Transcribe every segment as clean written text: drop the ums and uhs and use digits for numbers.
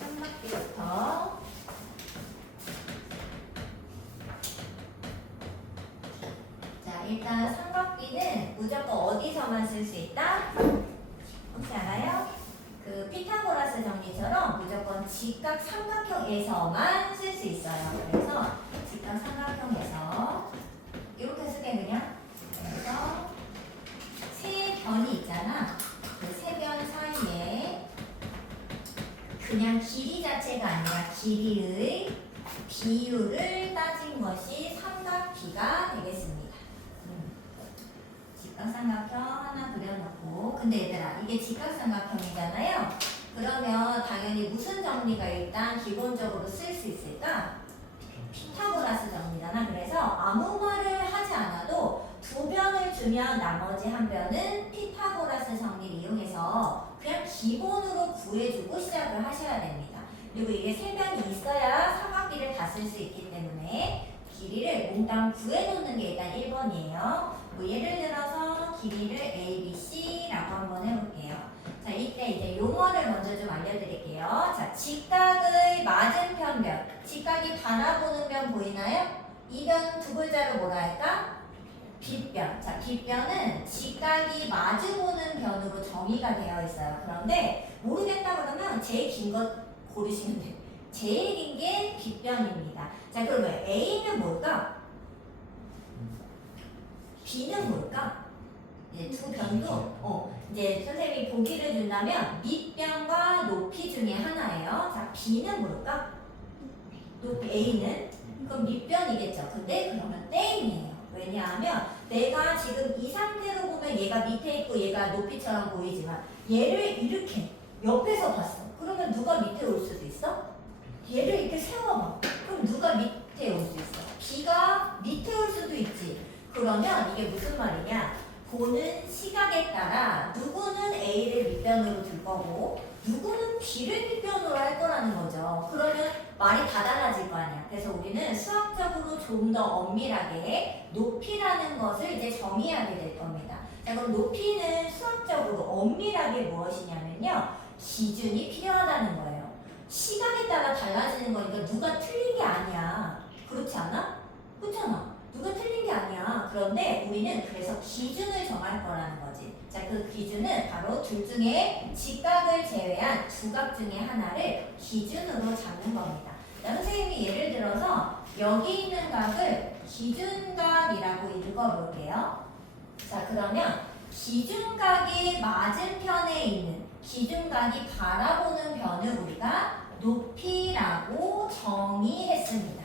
삼각비부터. 자, 일단 삼각비는 무조건 어디서만 쓸 수 있다? 혹시 알아요? 그 피타고라스 정리처럼 무조건 직각 삼각형에서만 쓸 수 있어요. 그래서 직각 삼각형에서 이렇게 쓰게 그냥. 그래서 세 변이 있잖아. 그 세 변 사이에 그냥 길이 자체가 아니라 길이의 비율을 따진 것이 삼각비가 되겠습니다. 직각삼각형 하나 그려놓고. 근데 얘들아, 이게 직각삼각형이잖아요. 그러면 당연히 무슨 정리가 일단 기본적으로 쓸 수 있을까? 피타고라스 정리잖아. 그래서 아무 말을 하지 않아도 두 변을 주면 나머지 한 변은 피타고라스 정리를 이용해서 그냥 기본으로 구해주고 시작을 하셔야 됩니다. 그리고 이게 세 변이 있어야 삼각비를 다 쓸 수 있기 때문에 길이를 몽땅 구해놓는 게 일단 1번이에요. 뭐 예를 들어서 길이를 ABC라고 한번 해볼게요. 자, 이때 이제 용어를 먼저 좀 알려드릴게요. 자, 직각의 맞은편 변. 직각이 바라보는 변 보이나요? 이 변은 두 글자로 뭐라 할까? 빗변. 자, 빗변은 직각이 마주보는 변으로 정의가 되어 있어요. 그런데 모르겠다 그러면 제일 긴 것 고르시면 돼요. 제일 긴 게 빗변입니다. 자, 그러면 A는 뭘까? B는 뭘까? 이제 두 변도 이제 선생님이 보기를 준다면 밑변과 높이 중에 하나예요. 자, B는 뭘까? 높이. A는? 그럼 밑변이겠죠. 근데 그러면 땡이에요. 왜냐하면 내가 지금 이 상태로 보면 얘가 밑에 있고 얘가 높이처럼 보이지만 얘를 이렇게 옆에서 봤어. 그러면 누가 밑에 올 수도 있어? 얘를 이렇게 세워봐. 그럼 누가 밑에 올 수 있어? B가 밑에 올 수도 있지. 그러면 이게 무슨 말이냐? 보는 시각에 따라 누구는 A를 밑변으로 둘 거고 누구는 B를 밑변으로 할 거라는 거죠. 그러면 말이 다 달라질 거 아니야. 그래서 우리는 수학적으로 좀 더 엄밀하게 높이라는 것을 이제 정의하게 될 겁니다. 자, 그럼 높이는 수학적으로 엄밀하게 무엇이냐면요. 기준이 필요하다는 거예요. 시각에 따라 달라지는 거니까 누가 틀린 게 아니야. 그렇지 않아? 그렇잖아. 누가 틀린 게 아니야. 그런데 우리는 그래서 기준을 정할 거라는 거지. 자, 그 기준은 바로 둘 중에 직각을 제외한 두 각 중에 하나를 기준으로 잡는 겁니다. 자, 선생님이 예를 들어서 여기 있는 각을 기준각이라고 읽어볼게요. 자, 그러면 기준각이 맞은편에 있는 기준각이 바라보는 변을 우리가 높이라고 정의했습니다.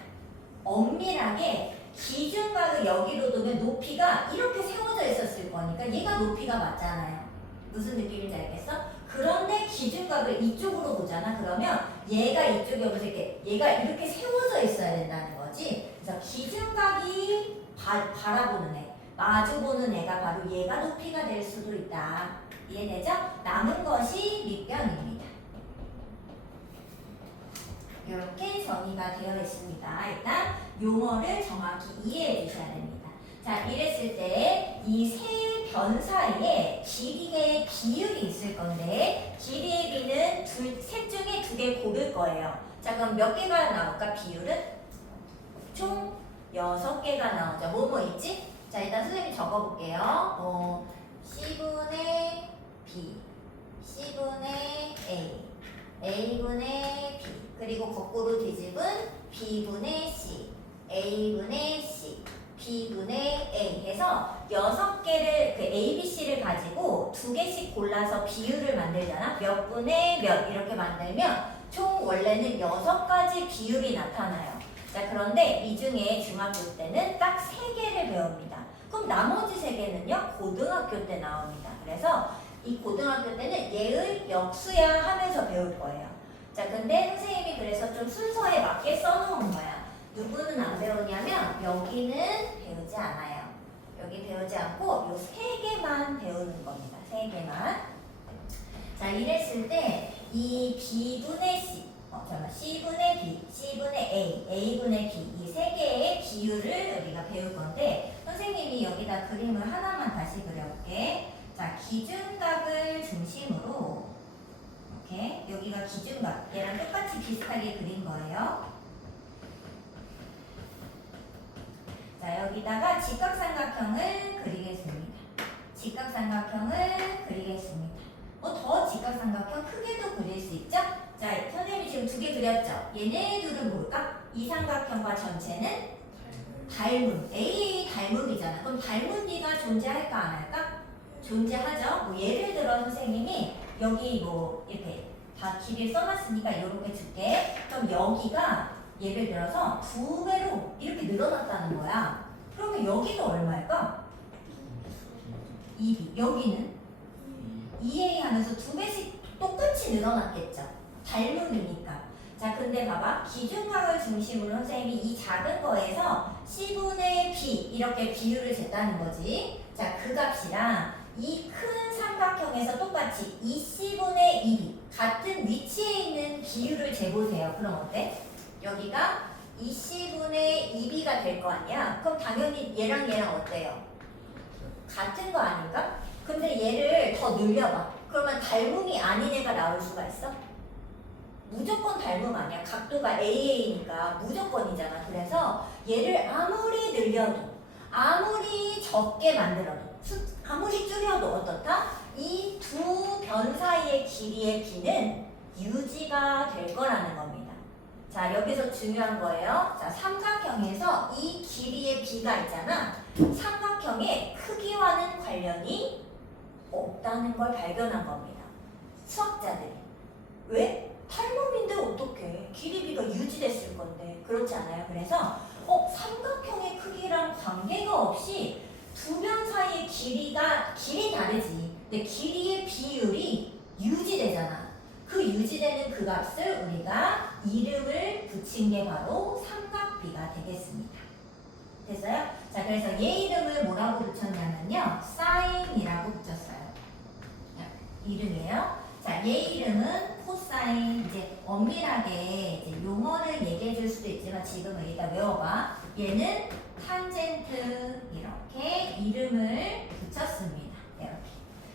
엄밀하게 기준각을 여기로 두면 높이가 이렇게 세워져 있었을 거니까 얘가 높이가 맞잖아요. 무슨 느낌인지 알겠어? 그런데 기준각을 이쪽으로 보잖아. 그러면 얘가 이쪽에 오면서 얘가 이렇게 세워져 있어야 된다는 거지. 그래서 기준각이 바라보는 애, 마주보는 애가 바로 얘가 높이가 될 수도 있다. 이해되죠? 남은 것이 밑변입니다. 이렇게 정의가 되어 있습니다. 일단 용어를 정확히 이해해 주셔야 됩니다. 자, 이랬을 때 이 세 변 사이에 길이의 비율이 있을 건데 길이의 비는 셋 중에 두 개 고를 거예요. 자, 그럼 몇 개가 나올까? 비율은? 총 6개가 나오죠. 뭐뭐 있지? 자, 일단 선생님이 적어볼게요. C분의 B, C분의 A, A분의 B, 그리고 거꾸로 뒤집은 B분의 C, A분의 C, B분의 A 해서 6개를 그 A, B, C를 가지고 2개씩 골라서 비율을 만들잖아. 몇 분의 몇 이렇게 만들면 총 원래는 6가지 비율이 나타나요. 자, 그런데 이 중에 중학교 때는 딱 3개를 배웁니다. 그럼 나머지 3개는요? 고등학교 때 나옵니다. 그래서 이 고등학교 때는 얘의 역수야 하면서 배울 거예요. 자, 근데 선생님이 그래서 좀 순서에 맞게 써놓은 거야. 누구는 안 배우냐면 여기는 배우지 않아요. 여기 배우지 않고 요 3개만 배우는 겁니다. 3개만. 자, 이랬을 때 이 B분의 C, C분의 B, C분의 A, A분의 B 이 3개의 비율을 우리가 배울 건데 선생님이 여기다 그림을 하나만 다시 그려볼게. 자, 기준각을 중심으로 이렇게 비슷하게 그린 거예요. 자, 여기다가 직각삼각형을 그리겠습니다. 직각삼각형을 그리겠습니다. 뭐 더 직각삼각형 크게도 그릴 수 있죠? 자, 선생님이 지금 2개 그렸죠? 얘네 둘은 뭘까? 이 삼각형과 전체는 닮음. A 닮음이잖아. 그럼 닮은 B가 존재할까 안 할까? 존재하죠. 뭐 예를 들어 선생님이 여기 뭐 이렇게 다 길이를 써놨으니까 이렇게 줄게. 그럼 여기가 예를 들어서 2배로 이렇게 늘어났다는 거야. 그러면 여기도 얼마일까? 2B. 여기는 2A 하면서 2배씩 똑같이 늘어났겠죠. 닮음이니까. 자, 근데 봐봐. 기준각을 중심으로 선생님이 이 작은 거에서 C분의 B 이렇게 비율을 쟀다는 거지. 자, 그 값이랑 이 큰 삼각형에서 똑같이 2C분의 2B 같은 위치에 있는 비율을 재보세요. 그럼 어때? 여기가 2C분의 2B가 될 거 아니야? 그럼 당연히 얘랑 얘랑 어때요? 같은 거 아닌가? 근데 얘를 더 늘려봐. 그러면 닮음이 아닌 애가 나올 수가 있어? 무조건 닮음 아니야. 각도가 AA니까 무조건이잖아. 그래서 얘를 아무리 늘려도 아무리 적게 만들어도 아무리 줄여도 어떻다? 이 두 변 사이의 길이의 B는 유지가 될 거라는 겁니다. 자, 여기서 중요한 거예요. 자, 삼각형에서 이 길이의 B가 있잖아. 삼각형의 크기와는 관련이 없다는 걸 발견한 겁니다. 수학자들이. 왜? 닮음인데 어떡해. 길이 B가 유지됐을 건데. 그렇지 않아요? 그래서 삼각형의 크기랑 관계가 없이 두 변 사이의 길이 다르지. 근데 길이의 비율이 유지되잖아. 그 유지되는 그 값을 우리가 이름을 붙인 게 바로 삼각비가 되겠습니다. 됐어요? 자, 그래서 얘 이름을 뭐라고 붙였냐면요. 사인이라고 붙였어요. 이름이에요. 자, 얘 이름은 코사인. 이제 엄밀하게 이제 용어를 얘기해 줄 수도 있지만 지금은 일단 외워봐. 얘는 탄젠트 이렇게 이름을 붙였습니다. 이렇게.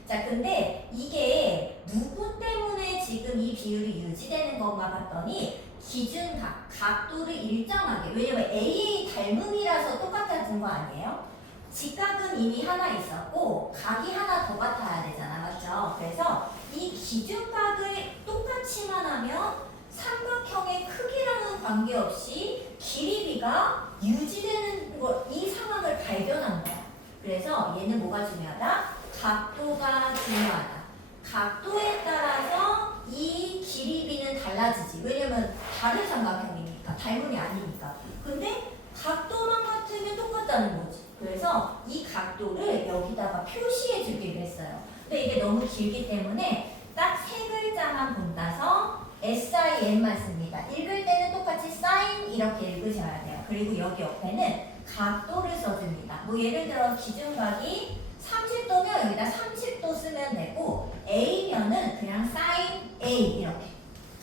자, 근데 이게 누구 때문에 지금 이 비율이 유지되는 건가 봤더니 기준각, 각도를 일정하게. 왜냐면 AA 닮음이라서 똑같아진 거 아니에요? 직각은 이미 하나 있었고 각이 하나 더 같아야 되잖아. 맞죠? 그래서 이 기준각을 똑같이만 하면 삼각형의 크기랑은 관계없이 길이비가 유지되는 거, 이 상황을 발견한 거야. 그래서 얘는 뭐가 중요하다? 각도가 중요하다. 각도에 따라서 이 길이비는 달라지지. 왜냐면 다른 삼각형이니까, 닮음이 아니니까. 근데 각도만 같으면 똑같다는 거지. 그래서 이 각도를 여기다가 표시해 주기로 했어요. 근데 이게 너무 길기 때문에 딱 세 글자만 본다서 SIN만 씁니다. 읽을 때는 똑같이 sin 이렇게 읽으셔야 돼요. 그리고 여기 옆에는 각도를 써줍니다. 뭐 예를 들어 기준각이 30도면 여기다 30도 쓰면 되고 A면은 그냥 sin A 이렇게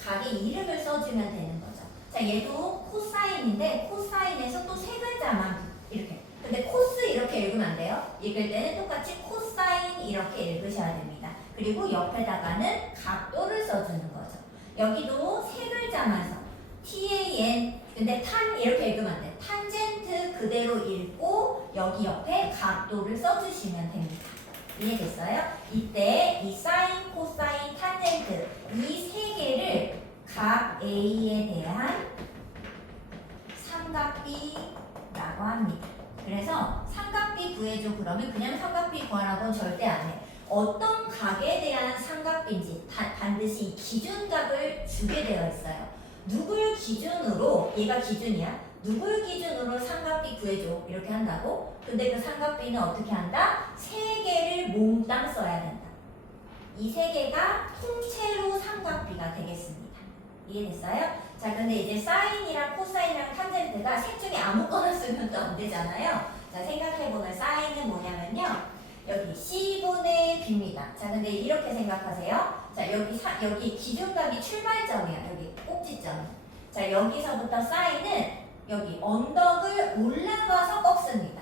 각의 이름을 써주면 되는 거죠. 자, 얘도 코사인인데 코사인에서 또 세 글자만 이렇게. 근데 코스 이렇게 읽으면 안 돼요. 읽을 때는 똑같이 코사인 이렇게 읽으셔야 됩니다. 그리고 옆에다가는 각도를 써주는 거죠. 여기도 세 글자만 써. TAN. 근데 탄 이렇게 읽으면 안 돼. 탄젠트 그대로 읽고 여기 옆에 각도를 써주시면 됩니다. 이해됐어요? 이때 이 사인, 코사인, 탄젠트 이 세 개를 각 A에 대한 삼각비라고 합니다. 그래서 삼각비 구해줘 그러면 그냥 삼각비 구하라고는 절대 안 해. 어떤 각에 대한 삼각비인지 반드시 이 기준각을 주게 되어 있어요. 누굴 기준으로, 얘가 기준이야. 누굴 기준으로 삼각비 구해줘 이렇게 한다고? 근데 그 삼각비는 어떻게 한다? 세 개를 몽땅 써야 된다. 이 세 개가 통째로 삼각비가 되겠습니다. 이해됐어요? 자, 근데 이제 사인이랑 코사인이랑 탄젠트가 셋 중에 아무거나 쓰면 또 안 되잖아요. 자, 생각해보면 사인은 뭐냐면요. 여기 C분의 B입니다. 자, 근데 이렇게 생각하세요. 자, 여기 기준각이 출발점이야. 여기 꼭지점. 자, 여기서부터 사인은 여기 언덕을 올라가서 꺾습니다.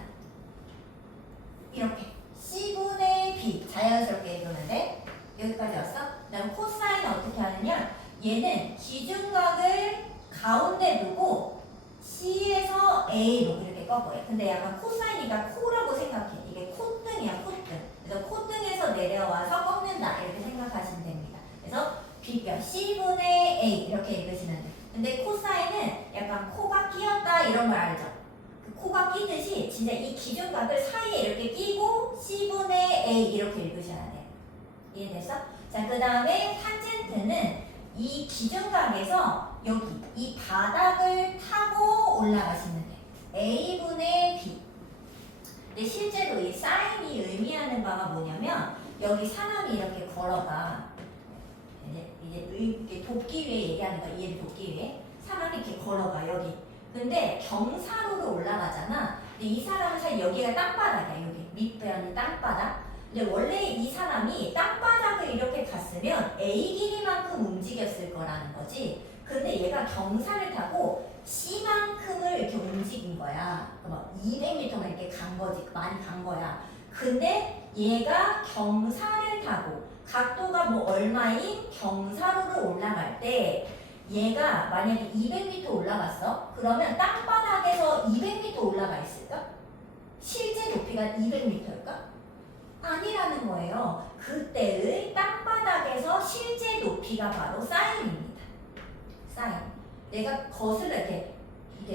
이렇게. C분의 B. 자연스럽게 읽으면 돼. 여기까지 왔어? 그다음 코사인은 어떻게 하느냐? 얘는 기준각을 가운데 두고 C에서 A로 이렇게 꺾어요. 근데 약간 코사인이니까 코라고 생각해. 이게 콧등이야, 콧등. 그래서 콧등에서 내려와서 꺾는다 이렇게 생각하시면 됩니다. 그래서 B변 C분의 A 이렇게 읽으시면 돼요. 근데 코사인은 약간 코가 끼었다 이런 걸 알죠? 그 코가 끼듯이 진짜 이 기준각을 사이에 이렇게 끼고 C분의 A 이렇게 읽으셔야 돼요. 이해됐어? 자, 그 다음에 탄젠트는 이 기준각에서 여기 이 바닥을 타고 올라가시면 돼요. A분의 B. 근데 실제로 이 사인이 의미하는 바가 뭐냐면 여기 사람이 이렇게 걸어가. 이제 돕기 위해 얘기하는 거야. 이해를 돕기 위해. 사람이 이렇게 걸어가 여기. 근데 경사로로 올라가잖아. 근데 이 사람은 사실 여기가 땅바닥이야. 여기 밑변이 땅바닥. 근데 원래 이 사람이 땅바닥을 이렇게 갔으면 A 길이만큼 움직였을 거라는 거지. 근데 얘가 경사를 타고 C만큼을 이렇게 움직인 거야. 막 200m만 이렇게 간 거지. 많이 간 거야. 근데 얘가 경사를 타고 각도가 뭐 얼마인 경사로를 올라갈 때 얘가 만약에 200m 올라갔어? 그러면 땅바닥에서 200m 올라가 있을까? 실제 높이가 200m일까? 아니라는 거예요. 그때의 땅바닥에서 실제 높이가 바로 사인입니다. 사인. 내가 거슬러 이렇게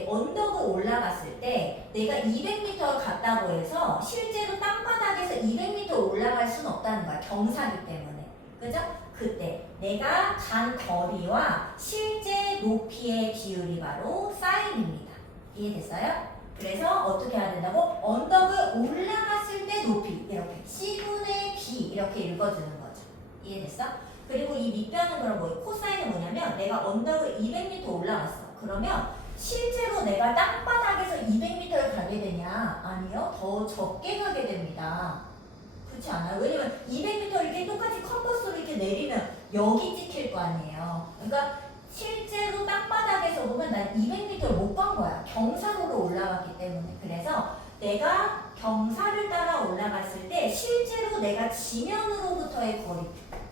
언덕을 올라갔을 때 내가 200m 갔다고 해서 실제로 땅바닥에서 200m 올라갈 수는 없다는 거야. 경사기 때문에. 그죠? 그때 내가 간 거리와 실제 높이의 비율이 바로 사인입니다. 이해됐어요? 그래서 어떻게 해야 된다고? 언덕을 올라갔을 때 높이 이렇게 C분의 B 이렇게 읽어주는 거죠. 이해됐어? 그리고 이 밑변은 그럼 뭐예요? 코사인은 뭐냐면 내가 언덕을 200m 올라갔어. 그러면 실제로 내가 땅바닥에서 200m를 가게 되냐? 아니요. 더 적게 가게 됩니다. 그렇지 않아요? 왜냐면 200m 이렇게 똑같이 컨버스로 이렇게 내리면 여기 찍힐 거 아니에요. 그러니까 실제로 땅바닥에서 보면 난 200m를 못 간 거야. 경사로로 올라갔기 때문에. 그래서 내가 경사를 따라 올라갔을 때 실제로 내가 지면으로부터의 거리,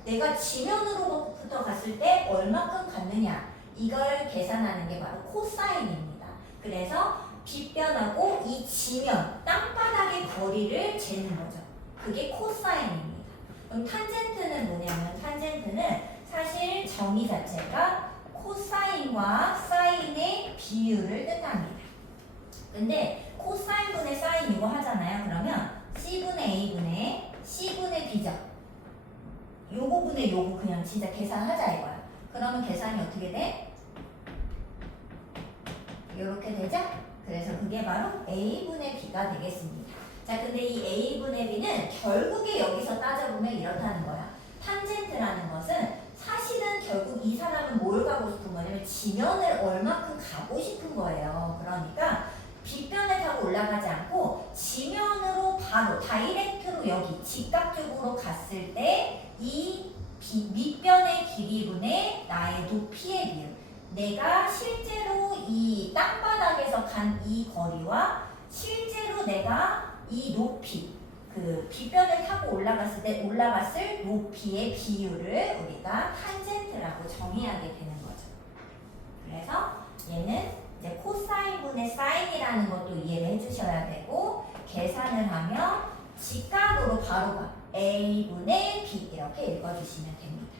내가 지면으로부터 갔을 때 얼마큼 갔느냐 이걸 계산하는 게 바로 코사인입니다. 그래서 빗변하고 이 지면, 땅바닥의 거리를 재는 거죠. 그게 코사인입니다. 그럼 탄젠트는 뭐냐면 탄젠트는 사실 정의 자체가 코사인과 사인의 비율을 뜻합니다. 근데 코사인분의 사인이고 하잖아요. 그러면 C분의 A분의 C분의 B죠. 요거 분의 요거 그냥 진짜 계산하자 이거야. 그러면 계산이 어떻게 돼? 이렇게 되죠? 그래서 그게 바로 A분의 B가 되겠습니다. 자, 근데 이 A분의 B는 결국에 여기서 따져보면 이렇다는 거야. 탄젠트라는 것은 사실은 결국 이 사람은 뭘 가고 싶은 거냐면 지면을 얼마큼 가고 싶은 거예요. 그러니까 빗변을 타고 올라가지 않고 지면으로 바로 다이렉트로 여기 직각적으로 갔을 때 이 밑변의 길이분의 나의 높이의 비율. 내가 실제로 이 땅바닥에서 간 이 거리와 실제로 내가 이 높이 그 빗변을 타고 올라갔을 높이의 비율을 우리가 탄젠트라고 정의하게 되는 거죠. 그래서 얘는 이제 코사인분의 사인이라는 것도 이해를 해주셔야 되고 계산을 하면 직각으로 바로 가 A분의 B 이렇게 읽어주시면 됩니다.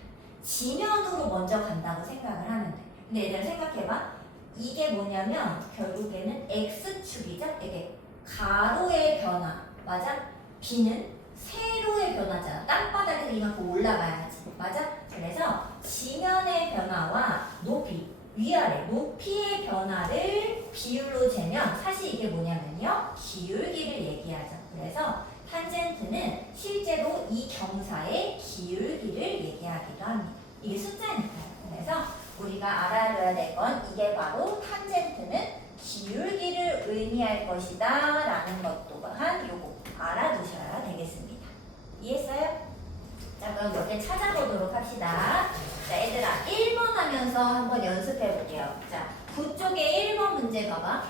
지면으로 먼저 간다고 생각을 하면 돼. 근데 얘들아 생각해봐. 이게 뭐냐면 결국에는 X축이죠? 이게 가로의 변화 맞아? B는 세로의 변화잖아. 땅바닥에서 이만큼 올라가야지. 맞아? 그래서 지면의 변화와 높이, 위아래, 높이의 변화를 비율로 재면 사실 이게 뭐냐면요. 기울기를 얘기하죠. 그래서 탄젠트는 실제로 이 경사의 기울기를 얘기하기도 합니다. 이게 숫자니까요. 그래서 우리가 알아둬야 될 건 이게 바로 탄젠트는 기울기를 의미할 것이다 라는 것 또한 요거 알아두셔야 되겠습니다. 이해했어요? 자, 그럼 몇 개 찾아보도록 합시다. 자, 얘들아 1번 하면서 한번 연습해 볼게요. 자, 9쪽에 1번 문제 봐봐.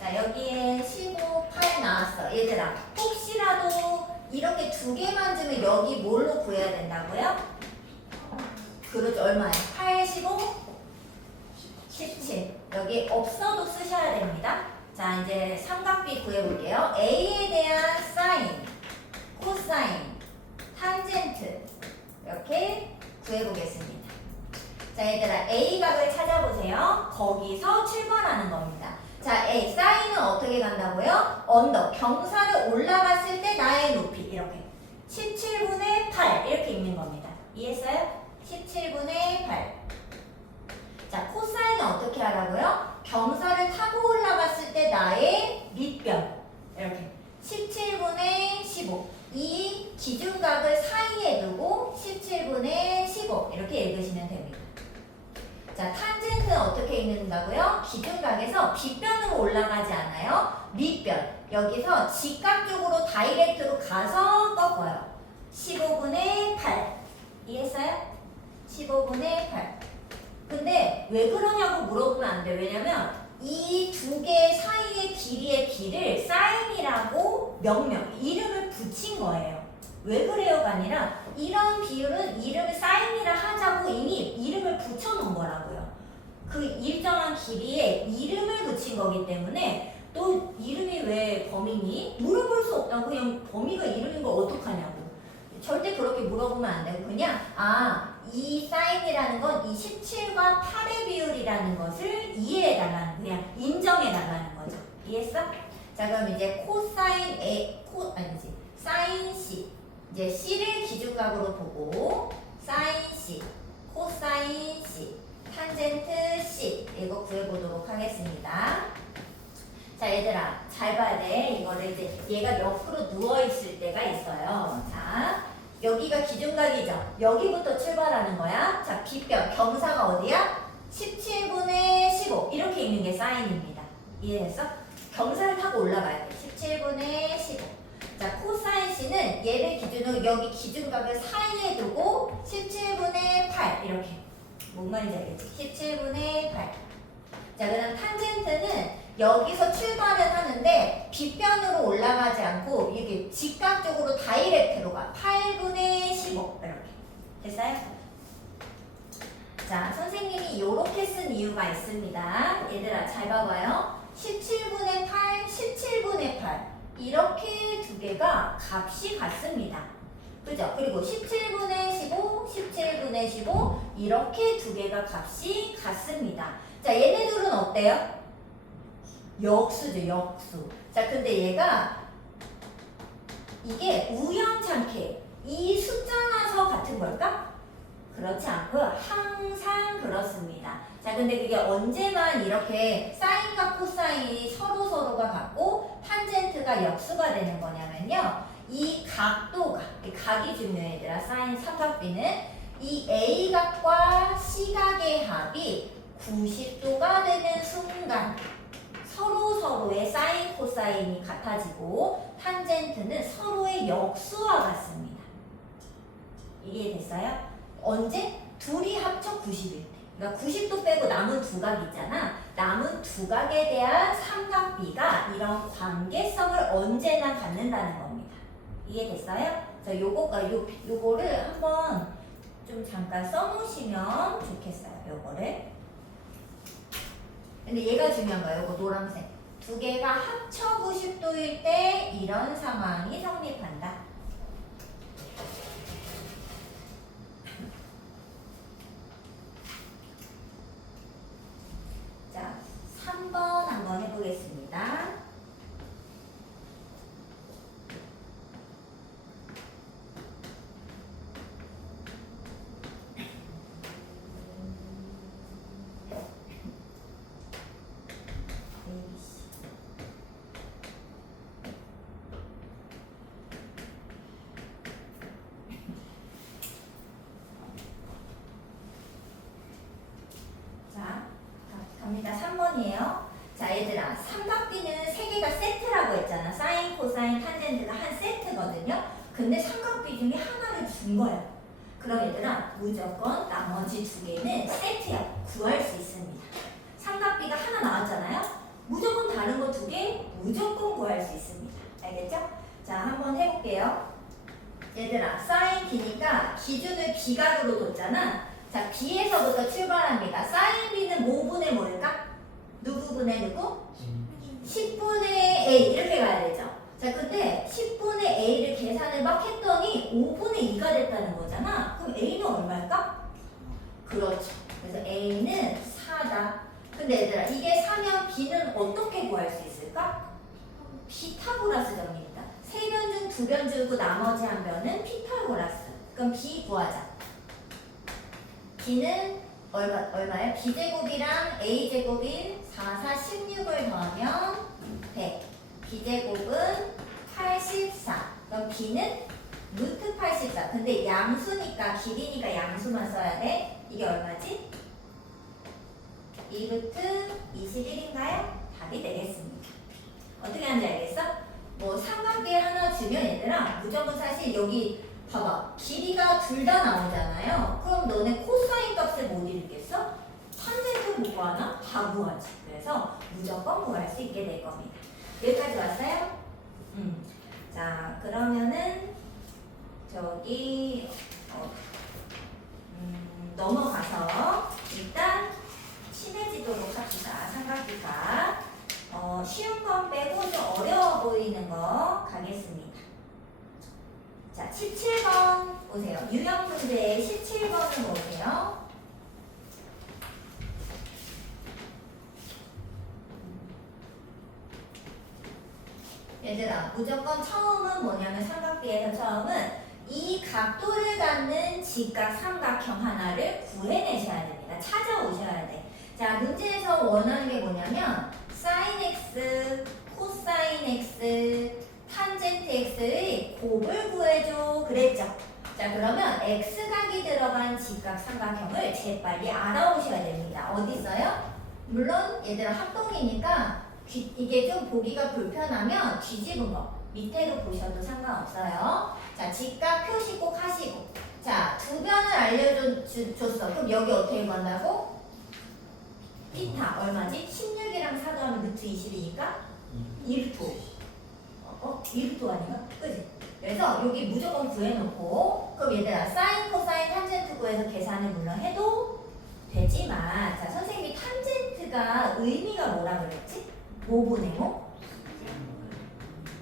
자, 여기에 15, 8 나왔어. 얘들아 혹시라도 이렇게 두 개만 주면 여기 뭘로 구해야 된다고요? 그렇죠. 얼마예요? 85, 17. 여기 없어도 쓰셔야 됩니다. 자, 이제 삼각비 구해볼게요. A에 대한 사인, 코사인, 탄젠트 이렇게 구해보겠습니다. 자, 얘들아 A 각을 찾아보세요. 거기서 출발하는 겁니다. 자, A 사인은 어떻게 간다고요? 언더 경사를 올라갔을 때 나의 높이 이렇게 17분의 8 이렇게 있는 겁니다. 이해했어요? 17분의 8. 자, 코사인은 어떻게 하라고요? 경사를 타고 올라갔을 때 나의 밑변 이렇게 17분의 15. 이 기준각을 사이에 두고 17분의 15 이렇게 읽으시면 됩니다. 자, 탄젠트는 어떻게 읽는다고요? 기준각에서 빗변으로 올라가지 않아요. 밑변. 여기서 직각적으로 다이렉트로 가서 꺾어요. 15분의 8. 이해했어요? 15분의 8. 근데 왜 그러냐고 물어보면 안 돼. 왜냐면 이 두 개 사이의 길이의 비를 사인이라고 명명, 이름을 붙인 거예요. 왜 그래요가 아니라 이런 비율은 이름을 사인이라 하자고 이미 이름을 붙여놓은 거라고요. 그 일정한 길이에 이름을 붙인 거기 때문에 또 이름이 왜 범위니? 물어볼 수 없다고 그냥 범위가 이름인 걸 어떡하냐고. 절대 그렇게 물어보면 안 되고 그냥 이 사인이라는 건 이 17과 8의 비율이라는 것을 이해해달라는 그냥 인정해달라는 거죠. 이해했어? 자, 그럼 이제 코사인 A, 사인 C. 이제 C를 기준각으로 보고 사인 C, 코사인 C, 탄젠트 C 이거 구해보도록 하겠습니다. 자, 얘들아 잘 봐야 돼. 이거를 이제 얘가 옆으로 누워있을 때가 있어요. 자, 여기가 기준각이죠. 여기부터 출발하는 거야. 자, 빗변 경사가 어디야? 17분의 15 이렇게 있는 게 사인입니다. 이해됐어? 경사를 타고 올라가야 돼. 17분의 15. 자, 코사인 C는 얘를 기준으로 여기 기준각을 사이에 두고 17분의 8 이렇게. 뭔 말인지 알겠지? 17분의 8. 자, 그 다음 탄젠트는 여기서 출발을 하는데 빗변으로 올라가지 않고 이렇게 직각적으로 다이렉트로 가. 8분의 15 이렇게. 됐어요? 자, 선생님이 이렇게 쓴 이유가 있습니다. 얘들아 잘 봐봐요. 17분의 8, 17분의 8 이렇게 두 개가 값이 같습니다. 그죠? 그리고 17분의 15, 17분의 15 이렇게 두 개가 값이 같습니다. 자, 얘네들은 어때요? 역수죠, 역수. 자, 근데 얘가 이게 우연찮게 이 숫자라서 같은 걸까? 그렇지 않고요. 항상 그렇습니다. 자, 근데 그게 언제만 이렇게 사인과 코사인이 서로가 같고 탄젠트가 역수가 되는 거냐면요. 이 각도가, 이 각이 중요해 얘들아. 사인 삼각비는 이 A각과 C각의 합이 90도가 되는 순간 서로의 사인, 코사인이 같아지고 탄젠트는 서로의 역수와 같습니다. 이해됐어요? 언제? 둘이 합쳐 90일 때. 그러니까 90도 빼고 남은 두 각 있잖아. 남은 두 각에 대한 삼각비가 이런 관계성을 언제나 갖는다는 겁니다. 이해됐어요? 자, 요거를 한번 좀 잠깐 써놓으시면 좋겠어요. 요거를. 근데 얘가 중요한 거예요. 요거 노란색. 두 개가 합쳐 90도일 때 이런 상황이 성립한다. 자, 3번 한번 해보겠습니다. 갑니다. 3번이에요. 자, 얘들아, 삼각비는 세 개가 세트라고 했잖아. 사인, 코사인, 탄젠트가 한 세트거든요. 근데 삼각비 중에 하나를 준 거야. 그럼 얘들아, 무조건 나머지 두 개는 세트야. 구할 수 있습니다. 삼각비가 하나 나왔잖아요. 무조건 다른 거 두 개 무조건 구할 수 있습니다. 알겠죠? 자, 한번 해볼게요. 얘들아, 사인 B니까 기준을 B각으로 뒀잖아. 자, B에서부터 출발합니다. 사인 B는 뭐분의 뭐일까? 누구분의 누구? 10분의 A 이렇게 가야 되죠. 자, 근데 10분의 A를 계산을 막 했더니 5분의 2가 됐다는 거잖아. 그럼 A는 얼마일까? 그렇죠. 그래서 A는 4다. 근데 얘들아, 이게 4면 B는 어떻게 구할 수 있을까? 피타고라스 정리입니다. 3변 중 2변 주고 나머지 한 변은 피타고라스. 그럼 B 구하자. B는 얼마예요? B제곱이랑 A제곱인 4, 4, 16을 더하면 100. B제곱은 84. 그럼 B는 루트 84. 근데 양수니까 길이니까 양수만 써야 돼. 이게 얼마지? 2루트 21인가요? 답이 되겠습니다. 어떻게 하는지 알겠어? 뭐 삼각대 하나 주면 얘들아 무조건 사실 여기 봐봐. 길이가 둘 다 나오잖아요. 그럼 너네 코사인 값을 못 읽겠어? 탄젠트 못 구하나? 다 구하지. 그래서 무조건 구할 수 있게 될 겁니다. 여기까지 왔어요? 자, 그러면은 저기 넘어가서 일단 친해지도록 합시다. 삼각기가 쉬운 건 빼고 좀 어려워 보이는 거 가겠습니다. 자, 17번 보세요. 유형 문제의 17번을 보세요. 얘들아, 무조건 처음은 뭐냐면 삼각비에서 처음은 이 각도를 갖는 직각 삼각형 하나를 구해내셔야 됩니다. 찾아오셔야 돼. 자, 문제에서 원하는 게 뭐냐면 sin x, 코사인 x, 탄젠트 x의 곱을 구해줘 그랬죠. 자, 그러면 x각이 들어간 직각 삼각형을 재빨리 알아오셔야 됩니다. 어디 있어요? 물론 얘들아 합동이니까 이게 좀 보기가 불편하면 뒤집은 거 밑에로 보셔도 상관없어요. 자, 직각 표시 꼭 하시고. 자, 두 변을 알려줬어. 그럼 여기 어떻게 구한다고? 피타 얼마지? 16이랑 4 더하면 루트 20이니까 2루트 2루트 아닌가? 그지? 그래서 여기 무조건 구해놓고 그럼 얘들아 사인, 코사인, 탄젠트 구해서 계산을 물론 해도 되지만 자, 선생님이 탄젠트가 의미가 뭐라 그랬지? 뭐분의 뭐?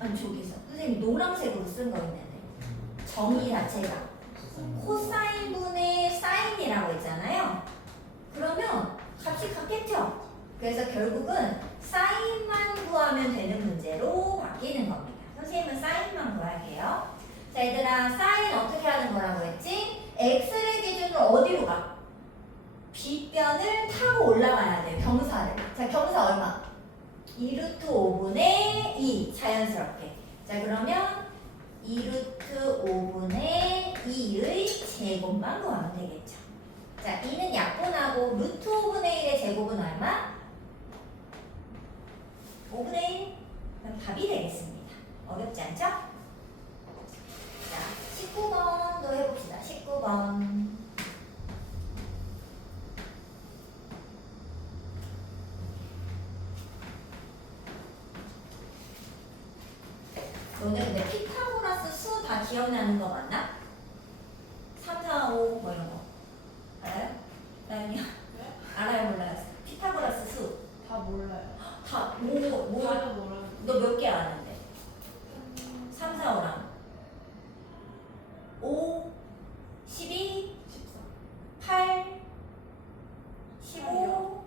아니 저기서 선생님이 노란색으로 쓴 거 있는데 정의 자체가 코사인 분의 사인이라고 했잖아요. 그러면 값이 같겠죠? 그래서 결국은 사인만 구하면 되는 문제로 바뀌는 겁니다. 선생님은 사인만 구할게요. 자, 얘들아 사인 어떻게 하는 거라고 했지? x를 기준으로 어디로 가? 빗변을 타고 올라가야 돼. 경사를. 자, 경사 얼마? 2루트 5분의 2 자연스럽게. 자, 그러면 2루트 5분의 2의 제곱만 구하면 되겠죠. 자, 2는 약분하고 루트 5분의 1의 제곱은 얼마? 5분의 1? 그럼 답이 되겠습니다. 어렵지 않죠? 자, 19번도 해봅시다. 19번. 너네 근데 피타고라스 수 다 기억나는 거 맞나? 3, 4, 5 뭐 이런 거 알아요? 나연이야? 네? 알아요 몰라요? 피타고라스 수 다 몰라요. 다 다도 몰라요. 너 몇 개 아는데? 3, 4, 5랑 5, 12, 14. 8, 15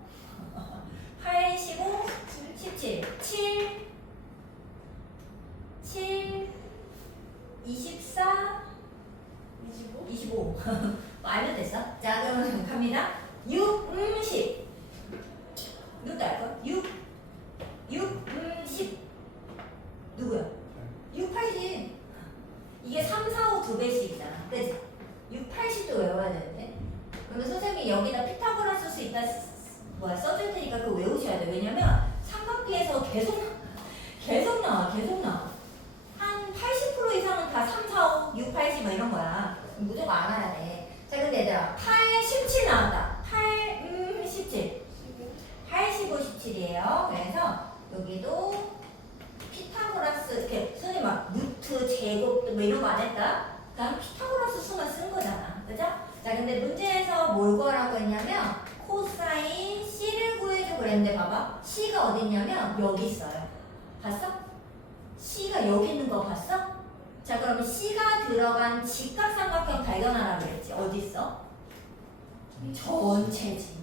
8, 15, 17 7 7 24 25? 25 알면 됐어? 자, 그러면 갑니다. 6, 10 누구 알까? 6 10 누구야? 6, 80 이게 3, 4, 5 두 배씩이잖아. 그치? 6, 80도 외워야 되는데 그러면 선생님이 여기다 피타고라스 수 있다 써줄 테니까 그거 외우셔야 돼. 왜냐면 삼각비에서 계속 나와 한 80% 이상은 다 3, 4, 5, 6, 80 뭐 이런 거야. 무조건 알아야 돼. 자, 근데 얘들아 8, 17 나왔다. 8, 17 8, 15, 17이에요. 그래서 여기도 피타고라스 이렇게 선생님 막 루트, 제곱 뭐 이런 거 안 했다? 그냥 피타고라스 수만 쓴 거잖아. 그죠? 자, 근데 문제에서 뭘 구하라고 했냐면 코사인 C를 구해줘 그랬는데 봐봐. C가 어디 있냐면 여기 있어요. 봤어? C가 여기 있는 거 봤어? 자 그러면 C가 들어간 직각삼각형 발견하라 그랬지. 어디 있어? 전체지.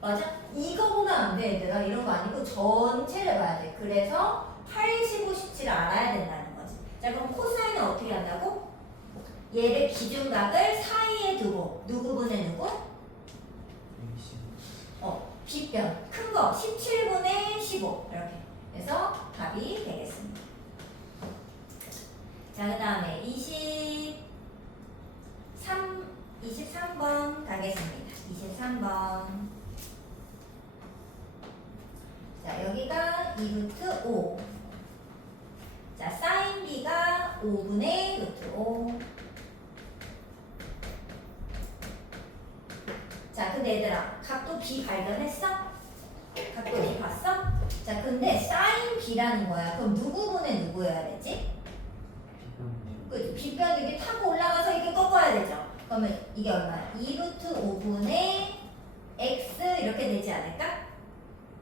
맞아? 이거 보면 안 돼 얘들아. 이런 거 아니고 전체를 봐야 돼. 그래서 80, 57을 알아야 된다는 거지. 자 그럼 코사인은 어떻게 한다고? 얘를 기준각을 사이에 두고 누구분의 누구? 빗변 큰 거 17분의 15 이렇게. 그래서 답이 되겠습니다. 자 그 다음에 23번 가겠습니다. 23번. 자 여기가 2루트 5. 자 사인 B가 5분의 루트 5. 자 근데 얘들아 각도 B 발견했어? 각도 B 봤어? 자 근데 사인 B라는 거야. 그럼 누구분의 누구여야 되지? 그치? B변 이렇게 타고 올라가서 이렇게 꺾어야 되죠. 그러면 이게 얼마야? 2루트 5분의 X 이렇게 되지 않을까?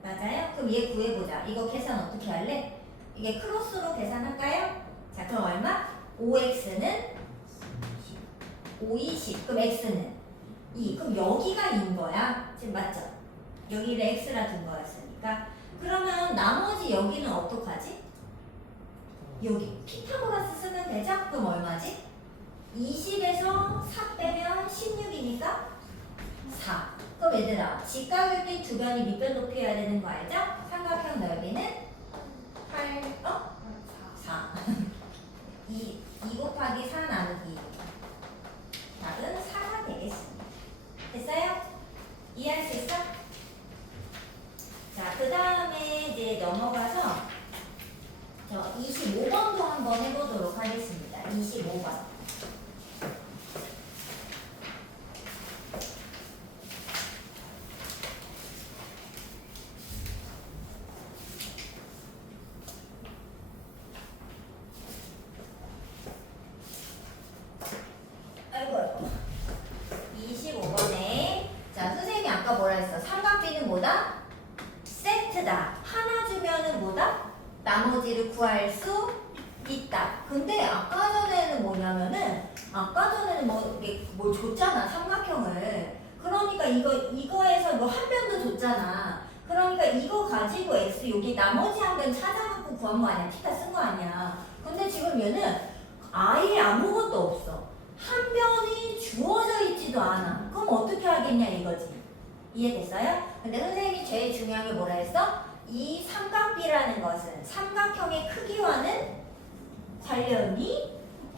맞아요? 그럼 얘 구해보자. 이거 계산 어떻게 할래? 이게 크로스로 계산할까요? 자 그럼 얼마? 5x는 5, 20. 그럼 x는 2. 그럼 여기가 2인 거야. 지금 맞죠? 여기를 x라 둔 거였으니까. 그러면 나머지 여기는 어떡하지? 여기 피타고라스 쓰면 되죠? 그럼 얼마지? 20에서 4 빼면 16이니까 4. 그럼 얘들아 직각을 두 변이 밑변 높이여야 되는 거 알죠? 삼각형 넓이는 8, 4. 2 곱하기 4 나누기 답은 4가 되겠습니다. 됐어요? 이해할 수 있어? 자, 그 다음에 이제 넘어가서 저 25번도 한번 해보도록 하겠습니다. 25번. 아이고 25번에 자 선생님이 아까 뭐라 했어? 삼각비는 뭐다? 세트다. 하나 주면은 뭐다? 나머지를 구할 수 있다. 근데 아까 전에는 뭐냐면은 아까 전에는 뭐 이게 뭘 줬잖아 삼각형을. 그러니까 이거에서 뭐 한 변도 줬잖아. 그러니까 이거 가지고 x 여기 나머지 한 변 찾아놓고 구한 거 아니야? 티타 쓴 거 아니야? 근데 지금 얘는 아예 아무것도 없어. 한 변이 주어져 있지도 않아. 그럼 어떻게 하겠냐 이거지. 이해됐어요? 근데 선생님이 제일 중요한 게 뭐라 했어? 이 삼각비라는 것은 삼각형의 크기와는 관련이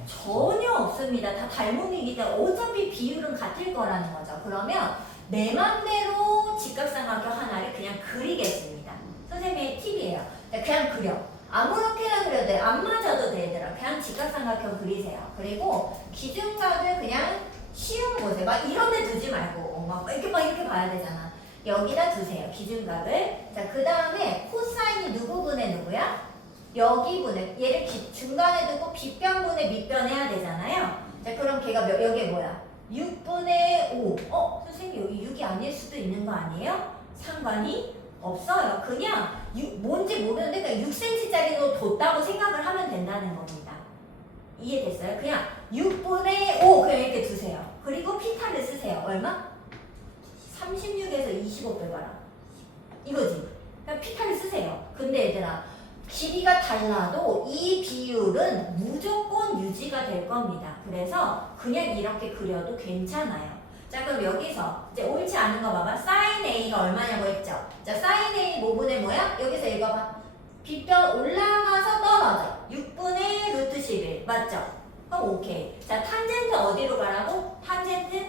전혀 없습니다. 다 닮음이기 때문에 어차피 비율은 같을 거라는 거죠. 그러면 내 맘대로 직각삼각형 하나를 그냥 그리겠습니다. 선생님의 팁이에요. 그냥 그려. 아무렇게나 그려도 돼. 안 맞아도 돼, 얘들아. 그냥 직각삼각형 그리세요. 그리고 기준각을 그냥 쉬운 곳에 막 이런 데 두지 말고 막 이렇게 봐야 되잖아. 여기다 두세요. 기준각을. 자, 그 다음에 코사인이 누구분의 누구야? 여기분의 얘를 중간에 두고 빗변분의 밑변해야 되잖아요. 자, 그럼 걔가 여기 뭐야? 6분의 5. 선생님 여기 6이 아닐 수도 있는 거 아니에요? 상관이 없어요. 그냥 뭔지 모르는데 그냥 6cm짜리로 뒀다고 생각을 하면 된다는 겁니다. 이해됐어요? 그냥 6분의 5 그냥 이렇게 두세요. 그리고 피타를 쓰세요. 얼마? 36에서 25 빼봐라. 이거지. 그냥 피타를 쓰세요. 근데 얘들아 길이가 달라도 이 비율은 무조건 유지가 될 겁니다. 그래서 그냥 이렇게 그려도 괜찮아요. 자 그럼 여기서 이제 옳지 않은 거 봐봐. 사인 A가 얼마냐고 했죠? 자 사인 A 뭐분의 뭐야? 여기서 읽어봐. 빗변 올라가서 떨어져. 6분의 루트 11 맞죠? 그럼 오케이. 자 탄젠트 어디로 가라고? 탄젠트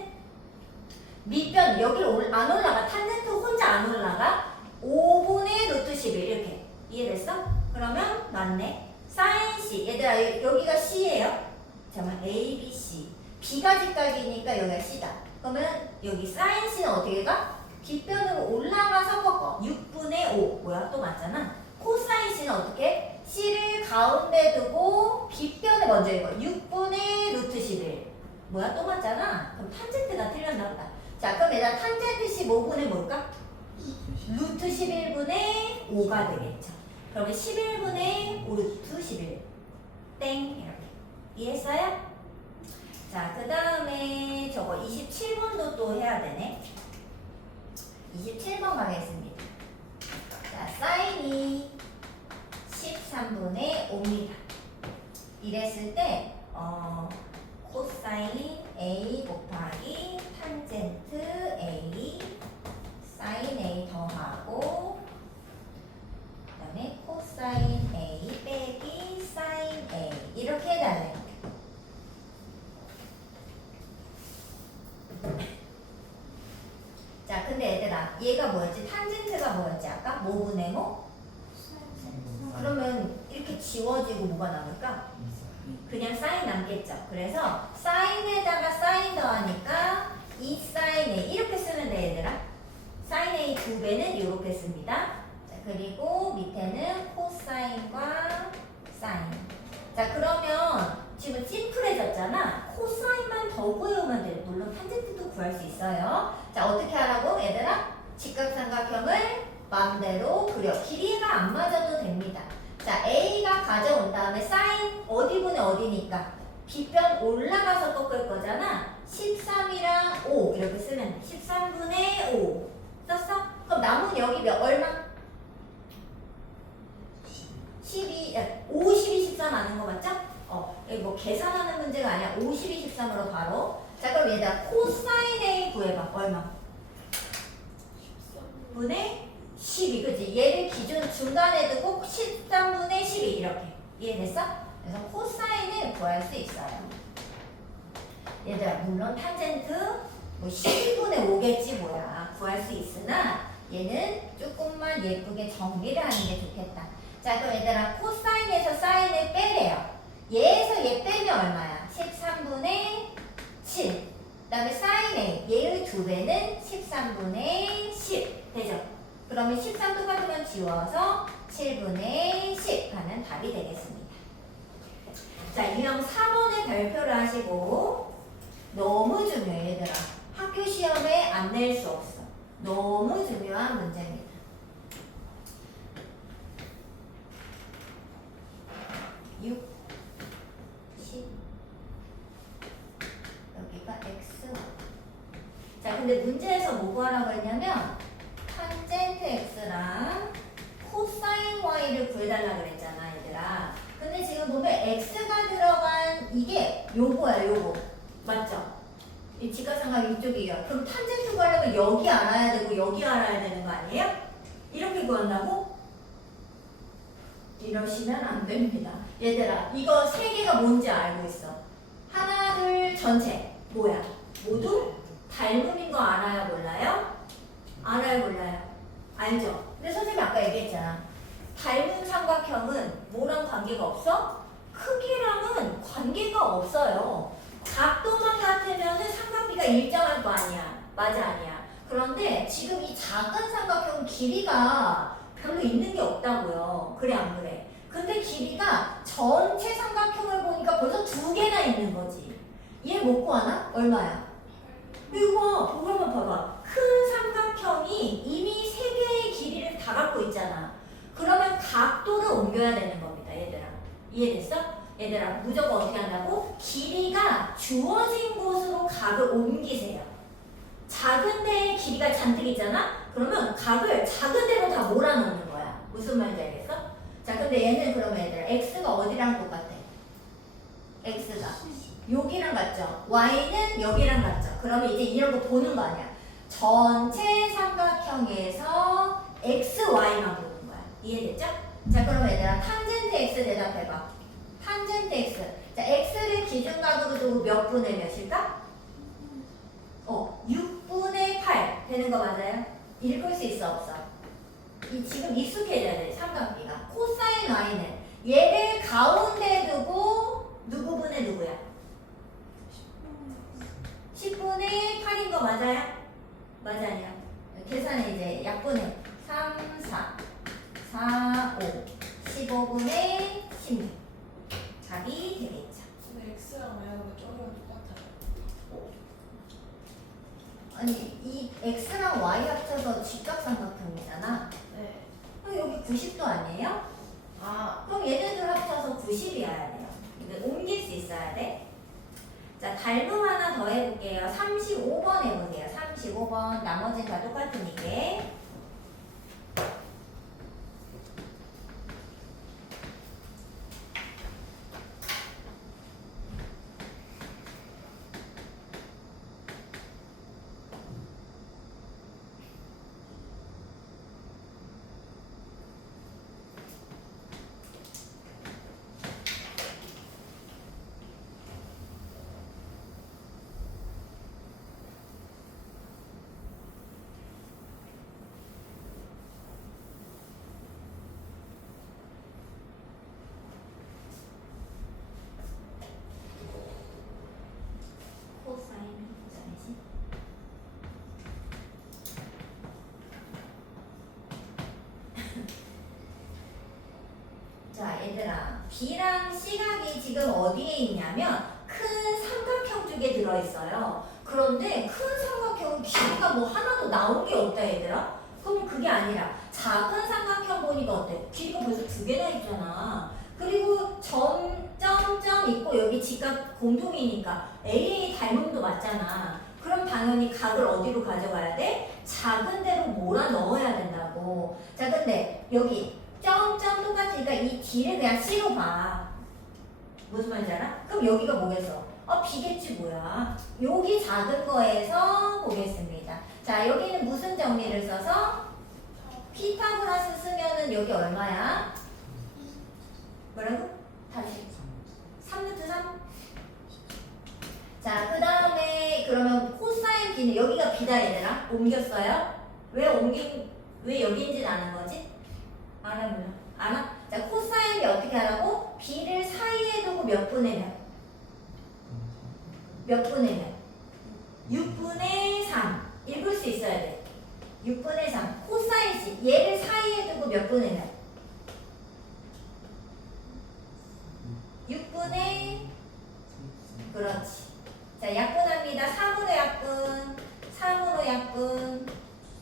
밑변 여기로 안 올라가. 탄젠트 혼자 안 올라가. 5분의 루트 11 이렇게. 이해됐어? 그러면 맞네. 사인 C 얘들아 여기가 C예요. 잠깐만 A, B, C B가 직각이니까 여기가 C다. 그러면 여기 사인 C는 어떻게 가? 빗변으로 올라가서 꺾어. 6분의 5 뭐야? 또 맞잖아. 코사인 C는 어떻게? C를 가운데 두고 빗변을 먼저 읽어. 6분의 루트 11 뭐야? 또 맞잖아. 그럼 탄젠트가 틀렸나 보다. 자 자, 그럼 얘들아 탄젠트 15분의 뭘까? 루트 11분의 5가 되겠죠. 그러면 11분의 5 루트 11. 땡. 이렇게. 이해했어요? 자, 그 다음에 저거 27번도 또 해야 되네. 27번 가겠습니다. 자, 사인이 13분의 5입니다. 이랬을 때, 코사인 A 곱하기 탄젠트 A 사인 A 더하고 그 다음에 코사인 A 빼기 사인 A 이렇게 해달래. 자, 근데 얘들아 얘가 뭐였지? 탄젠트가 뭐였지? 아까? 뭐분의 뭐? 그러면 이렇게 지워지고 뭐가 남을까? 그냥 사인 남겠죠. 그래서 사인에다가 사인 더하니까 이 사인 A 이렇게 쓰면 돼 얘들아. 사인 A 2배는 이렇게 씁니다. 자, 그리고 밑에는 코사인과 사인. 자, 그러면 지금 심플해졌잖아. 코사인만 더 구해오면 돼. 물론 탄젠트도 구할 수 있어요. 자, 어떻게 하라고 얘들아? 직각삼각형을 마음대로 그려. 길이가 안 맞아도 됩니다. 자, A가 가져온 다음에 사인 어디분의 어디니까 빗변 올라가서 꺾을 거잖아. 13이랑 5 이렇게 쓰면 돼. 13분의 5 썼어? 그럼 남은 여기 몇 얼마? 52, 13 아는 거 맞죠? 여기 뭐 계산하는 문제가 아니야. 52, 13으로 바로. 자, 그럼 얘들아 코사인 A 구해봐. 얼마? 분의 12, 그치? 얘를 기준 중간에 두고 13분의 12 이렇게 이해됐어? 그래서 코사인을 구할 수 있어요. 얘들아 물론 탄젠트 뭐 12분의 5겠지 뭐야. 구할 수 있으나 얘는 조금만 예쁘게 정리를 하는 게 좋겠다. 자, 그럼 얘들아 코사인에서 사인을 빼래요. 얘에서 얘 빼면 얼마야? 13분의 7. 그 다음에 사인 A 얘의 2배는 13분의 10 되죠? 그러면 13 똑같으면 지워서 7분의 10 하는 답이 되겠습니다. 자, 유형 4번을 발표를 하시고 너무 중요해 얘들아. 학교 시험에 안 낼 수 없어. 너무 중요한 문제입니다. 여기가 x. 자, 근데 문제에서 뭐 구하라고 했냐면 탄젠트 x랑 코사인 y를 구해달라 그랬잖아, 얘들아. 근데 지금 보면 x가 들어간 이게 요거야, 요거. 맞죠? 이 직각삼각 이쪽이에요. 그럼 탄젠트 구하려면 여기 알아야 되고 여기 알아야 되는 거 아니에요? 이렇게 구한다고? 이러시면 안 됩니다. 얘들아, 이거 세 개가 뭔지 알고 있어. 하나, 둘, 전체. 뭐야? 모두 닮음인 거 알아요, 몰라요? 알아요, 몰라요? 알죠? 근데 선생님이 아까 얘기했잖아. 닮은 삼각형은 뭐랑 관계가 없어? 크기랑은 관계가 없어요. 각도만 같으면 삼각비가 일정할 거 아니야. 맞아, 아니야. 그런데 지금 이 작은 삼각형 길이가 별로 있는 게 없다고요. 그래, 안 그래? 근데 길이가 전체 삼각형을 보니까 벌써 2개나 있는 거지. 얘 못 구하나? 얼마야? 이거 보고만 봐봐. 큰 삼각형이 이미 3개의 길이를 다 갖고 있잖아. 그러면 각도를 옮겨야 되는 겁니다, 얘들아. 이해됐어? 얘들아, 무조건 어떻게 한다고? 길이가 주어진 곳으로 각을 옮기세요. 작은 데에 길이가 잔뜩 있잖아? 그러면 각을 작은 데로 다 몰아넣는 거야. 무슨 말인지 알겠어? 자, 근데 얘는 그러면 얘들아, x가 어디랑 똑같아? x가 여기랑 같죠? y는 여기랑 같죠? 그러면 이제 이런 거 보는 거 아니야. 전체 삼각형에서 x, y만 보는 거야. 이해됐죠? 자, 그럼 얘들아 탄젠트 x 대답해봐. 탄젠트 x. 자, x를 기준각으로 두고 몇 분의 몇일까? 6분의 8 되는 거 맞아요? 읽을 수 있어, 없어? 지금 익숙해져야 돼, 삼각비가. 코사인 y는 얘를 가운데 두고 누구 분의 누구야? 10분의 8인 거 맞아요? 맞아, 아니야? 계산은 이제 약분해. 3, 4, 4, 5, 15분의 16. 답이 되겠죠. 근데 x랑 y하고 저기랑 똑같아요. 아니 이 x랑 y 합쳐서 직각삼각형이잖아. 네. 그럼 여기 90도 아니에요? 아, 그럼 얘네들 합쳐서 90이어야 돼요. 이거 옮길 수 있어야 돼. 자, 닮음 하나 더 해볼게요. 35번 해보세요. 35번. 나머지는 다 똑같으니까. 코사인 코사인이지? 자, 얘들아. B랑 C각이 지금 어디에 있냐면 큰 삼각형 쪽에 들어있어요. 그런데 큰 삼각형은 길이가 뭐 하나도 나온 게 없다, 얘들아. 그럼 그게 아니라 작은 삼각형 보니까 어때? 길이가 벌써 2개나 있잖아. 그리고 점점점 있고 여기 직각 공통이니까 AA 닮음도 맞잖아. 그럼 당연히 각을 어디로 가져가야 돼? 작은 데로 몰아 넣어야 된다고. 자, 근데 여기 점점 똑같으니까 이 D를 그냥 C로 봐. 무슨 말인지 알아? 그럼 여기가 뭐겠어? B겠지 뭐야. 여기 작은 거에서 보겠습니다. 자, 여기는 무슨 정리를 써서? 피타고라스 쓰면은 여기 얼마야? 뭐라고? 다시 3루트 3? 자, 그 다음에 그러면 코사인 B는 여기가 B다 얘들아. 옮겼어요? 왜 여기인지는 아는 거지? 알아 몰라? 알아? 자, 코사인 B 어떻게 하라고? B를 사이에 두고 몇 분의 몇? 몇 분의 몇? 6분의 3 읽을 수 있어야 돼. 6분의 3 코사인 C 얘를 사이에 두고 몇 분의 몇? 6분의 그렇지. 자, 약분합니다. 3으로 약분 3으로 약분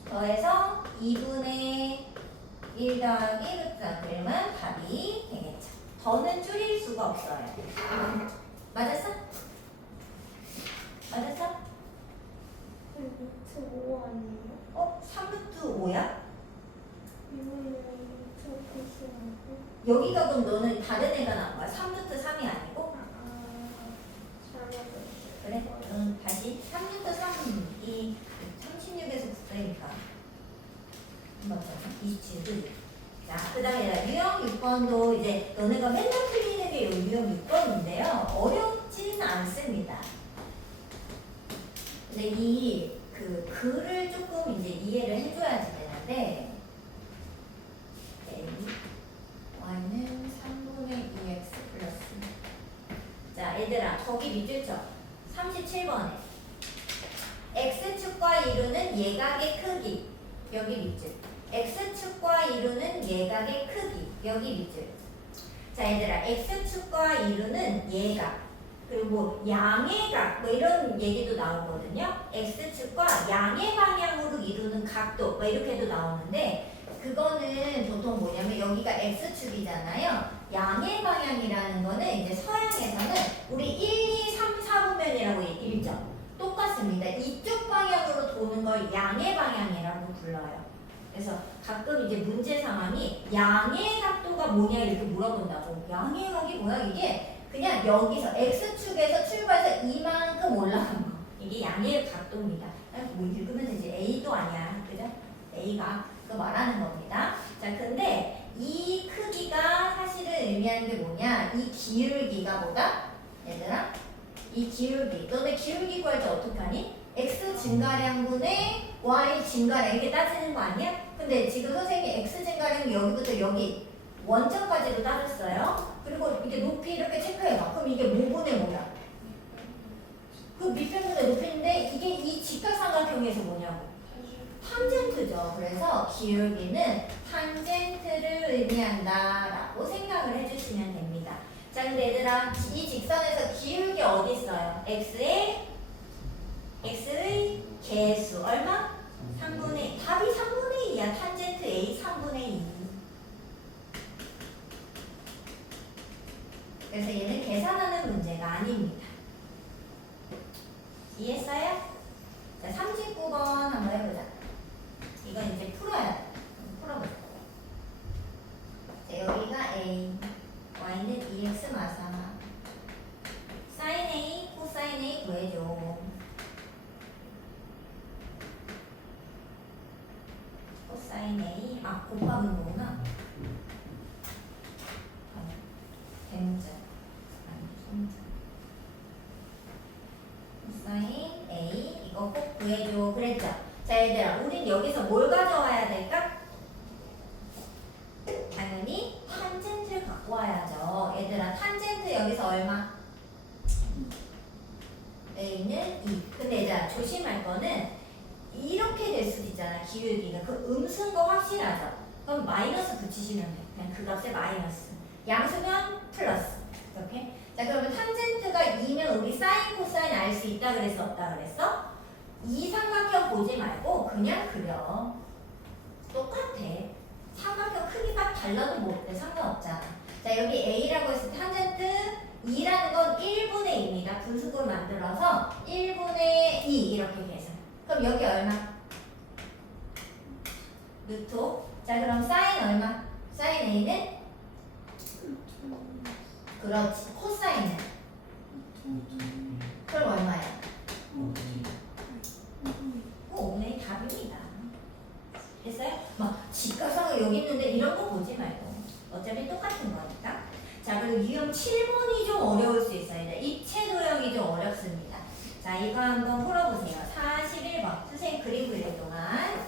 더해서 2분의 1 더하기 루트 그러면 답이 되겠죠. 더는 줄일 수가 없어요. 맞았어? 맞았어? 루트 5 아니에요? 3루트 5야? 이거는 루트 9시라고? 여기가 그럼 너는 다른 애가 나온 거야? 3루트 3이 아니고? 잘못했어요. 그래? 다시 3루트 3이 36에서 9니까 맞잖아. 27. 자, 그 다음에 유형 6번도 이제 너네가 맨날 틀리는 게 유형 6번인데요. 어렵지는 않습니다. 근데 그 글을 조금 이제 이해를 해줘야지 되는데 y는 3분의 2x 플러스 자, 얘들아 거기 밑줄쳐 37번에 x축과 이루는 예각의 크기 여기 밑줄 x축과 이루는 예각의 크기 여기 밑줄 자, 얘들아 x축과 이루는 예각 그리고 양의 각 뭐 이런 얘기도 나오거든요. x축과 양의 방향으로 이루는 각도 뭐 이렇게도 나오는데 그거는 보통 뭐냐면 여기가 x축이잖아요. 양의 방향이라는 거는 이제 서양에서는 우리 1, 2, 3, 4분면이라고 읽죠. 똑같습니다. 이쪽 방향으로 도는 걸 양의 방향이라고 불러요. 그래서 가끔 이제 문제 상황이 양의 각도가 뭐냐 이렇게 물어본다고. 양의 각이 뭐야 이게? 그냥 여기서 x축에서 출발해서 이만큼 올라간 거. 이게 양의 각도입니다. 뭐 읽으면 이제 a도 아니야. 그죠? a가 그거 말하는 겁니다. 자, 근데 이 크기가 사실은 의미하는 게 뭐냐? 이 기울기가 뭐다? 얘들아? 이 기울기. 너네 기울기 구할 때 어떡하니? x 증가량분의 y 증가량 이렇게 따지는 거 아니야? 근데 지금 선생님이 x 증가량이 여기부터 여기 원점까지도 따졌어요. 그리고 이게 높이 이렇게 체크해봐. 그럼 이게 뭐분의 뭐야? 그 밑변분의 높이인데 이게 이 직각삼각형에서 뭐냐고? 탄젠트죠. 그래서 기울기는 탄젠트를 의미한다라고 생각을 해주시면 됩니다. 자, 근데 얘들아 이 직선에서 기울기 어디 있어요? x의 개수 얼마? 3분의 답이 3분의 2야. 탄젠트 A 3분의 2. 그래서 얘는 계산하는 문제가 아닙니다. 이해했어요? 자, 39번 한번 해보자. 이건 이제 풀어야 돼. 풀어보자. 자, 여기가 A, Y는 EX 마사. 사인 A, 코사인 A 구해줘. 코사인 A, 곱하는 거구나. 대문자. 코사인 A, 이거 꼭 구해줘. 그랬죠? 자, 얘들아, 우린 여기서 뭘 가져와야 될까? 당연히 탄젠트를 갖고 와야죠. 얘들아, 탄젠트 여기서 얼마? A는 2. 근데 얘들아, 조심할 거는 이렇게 될 수도 있잖아. 기울기가. 그 음수인 거 확실하죠? 그럼 마이너스 붙이시면 돼. 그냥 그 값에 마이너스. 양수면 플러스. 이렇게. 자, 그러면 탄젠트가 2면 우리 사인, 코사인 알 수 있다 그랬어? 없다 그랬어? 이 삼각형 보지 말고 그냥 그려. 똑같아. 삼각형 크기가 달라도 뭐 상관없잖아. 자, 여기 A라고 했을 때 탄젠트 2라는 건 1분의 2입니다. 분수를 만들어서 1분의 2 이렇게 계산. 그럼 여기 얼마? 루트 5. 자, 그럼 사인 얼마? 사인 A는? 그렇지. 코사인은? 그럼 얼마야? 5분의 답입니다. 됐어요? 막 직각상은 여기 있는데 이런 거 보지 말고 어차피 똑같은 거니까. 자, 그리고 유형 7번이 좀 어려울 수 있어요. 입체 도형이 좀 어렵습니다. 자, 이거 한번 풀어보세요. 41번. 선생님 그림 그릴 동안.